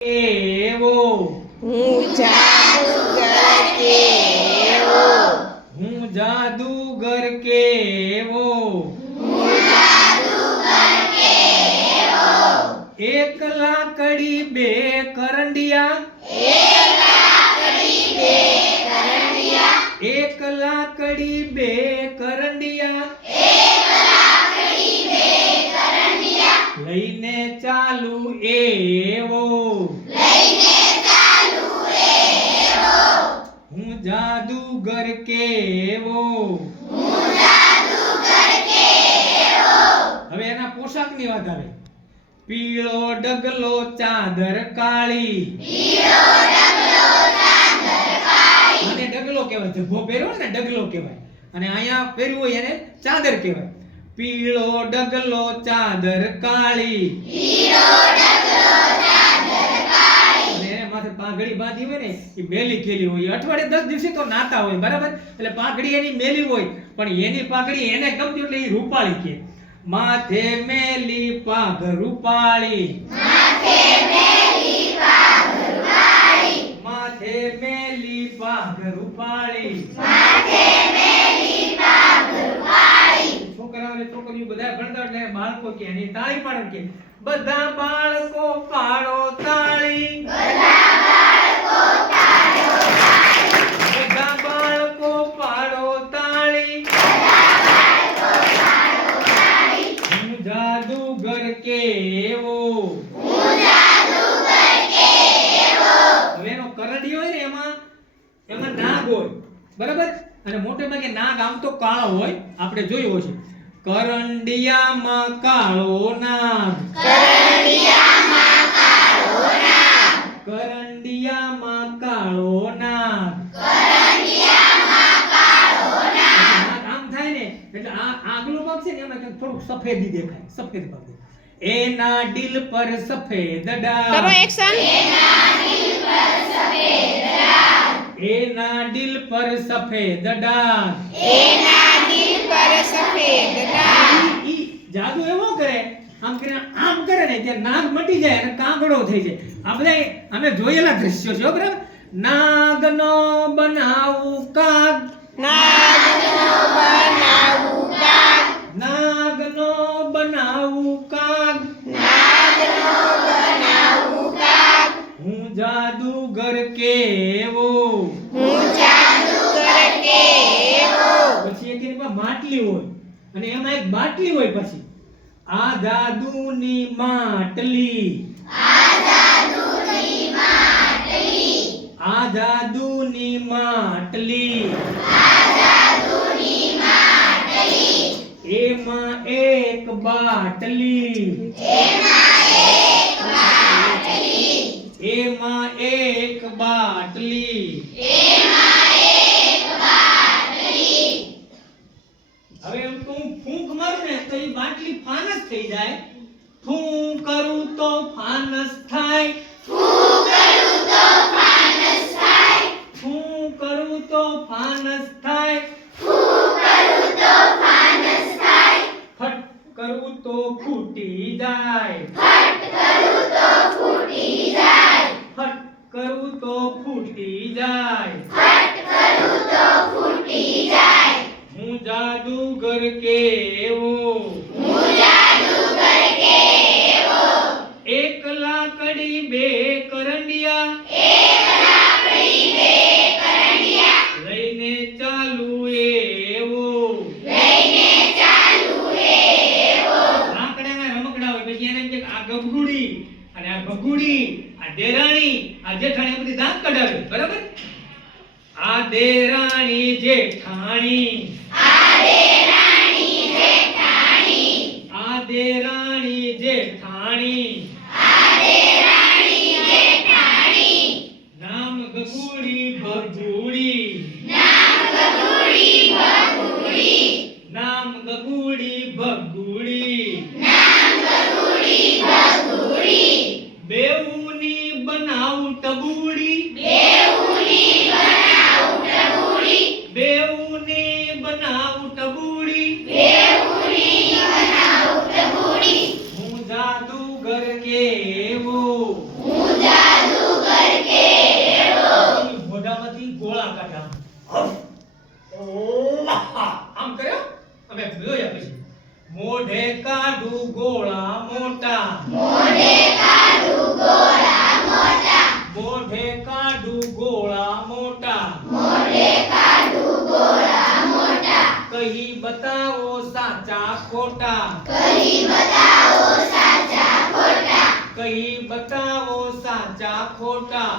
કેવો હું જાદુગર કેવો હું જાદુગર કેવો એક લાકડી બે કરંડિયા એક લાકડી બે કરંડિયા લઈને ચાલુ એવો હું જાદુગર કેવો હવે એના પોશાકની વાત આવે પીળો ડગલો ચાદર કાળી અને ડગલો કહેવાય જભ્ભો પહેર્યો ને ડગલો કહેવાય અને અહીંયા પહેર્યું હોય એને ચાદર કહેવાય પીળો ડગલો ચાદર કાળી અને એને માથે પાઘડી બાંધી હોય ને એ મેલી કેલી હોય અઠવાડિયે 10 દિવસે તો નાતા હોય બરાબર એટલે પાઘડી એની મેલી હોય પણ એની પાઘડી એને ગમતી એટલે એ રૂપાળી કે માથે મેલી પાઘ રૂપાળી માથે મેલી પાઘ રૂપાળી છોકરાઓને છોકરીઓ બધા ભણતા એટલે બાળકો કે એની તાળી પાડે કે બધા બાળકો પાડો તાળી બધા બાળકો પાડો તાળી હું જાદુગર કેવો હવે એનો કરડિયો હોય ને એમાં નાગ હોય બરાબર અને મોટે ભાગે નાગ આમ તો કાળો હોય આપણે જોયું હશે કરંડિયામાં કાળો નાગ કરંડિયામાં કાળો નાગ નાગ આમ થાય ને એટલે આ આગલો ભાગ છે ને એમાં થોડુંક સફેદી દેખાય સફેદ ભાગ એના દિલ પર સફેદ ડાઘ કરો એક્શન એના દિલ પર સફેદ ડાઘ ઈ જાદુ એવો કરે આમ કરે ને ત્યાં નાગ મટી જાય અને કાગડો થઈ જાય આ બધા અમે જોયેલા દ્રશ્યો છે બરાબર નાગનો બનાવું કાગ નાગનો બનાવું કાગ હું જાદુગર કેવો પછી એક એની પાસે માટલી હોય અને એમાં એક બાટલી હોય પછી આ જાદુની માટલી એમાં એક બાટલી હવે એમ તો હું ફૂંક મારું ને તો એ બાટલી ફાનસ થઈ જાય ફૂંક કરું તો ફાનસ થાય ફૂંક કરું તો ફાનસ થાય ફટ કરું તો ફૂટી જાય ફટ કરું તો ફૂટી જાય હું જાદુગર કેવો એક લાકડી બે કરંડિયા લઈને ચાલુ એવો લાકડાના રમકડા હોય પછી એને એમ કે આ ગબગુડી અને આ ભગુડી આ દેરાણી આ જેઠાણી બધી દાંત કઢાવે બરાબર આ દેરાણી જેઠાણી નામ ગગુડી ભગુડી બેઉની બનાવું ટબુડી હું જાદુગર કેવો આમ કર્યો અમે જોયા પછી મોઢે કાઢું ગોળા મોટા મોઢે કાઢું ગોળા મોટા કહી બતાવો સાચા ખોટા કહી બતાવો સાચા ખોટા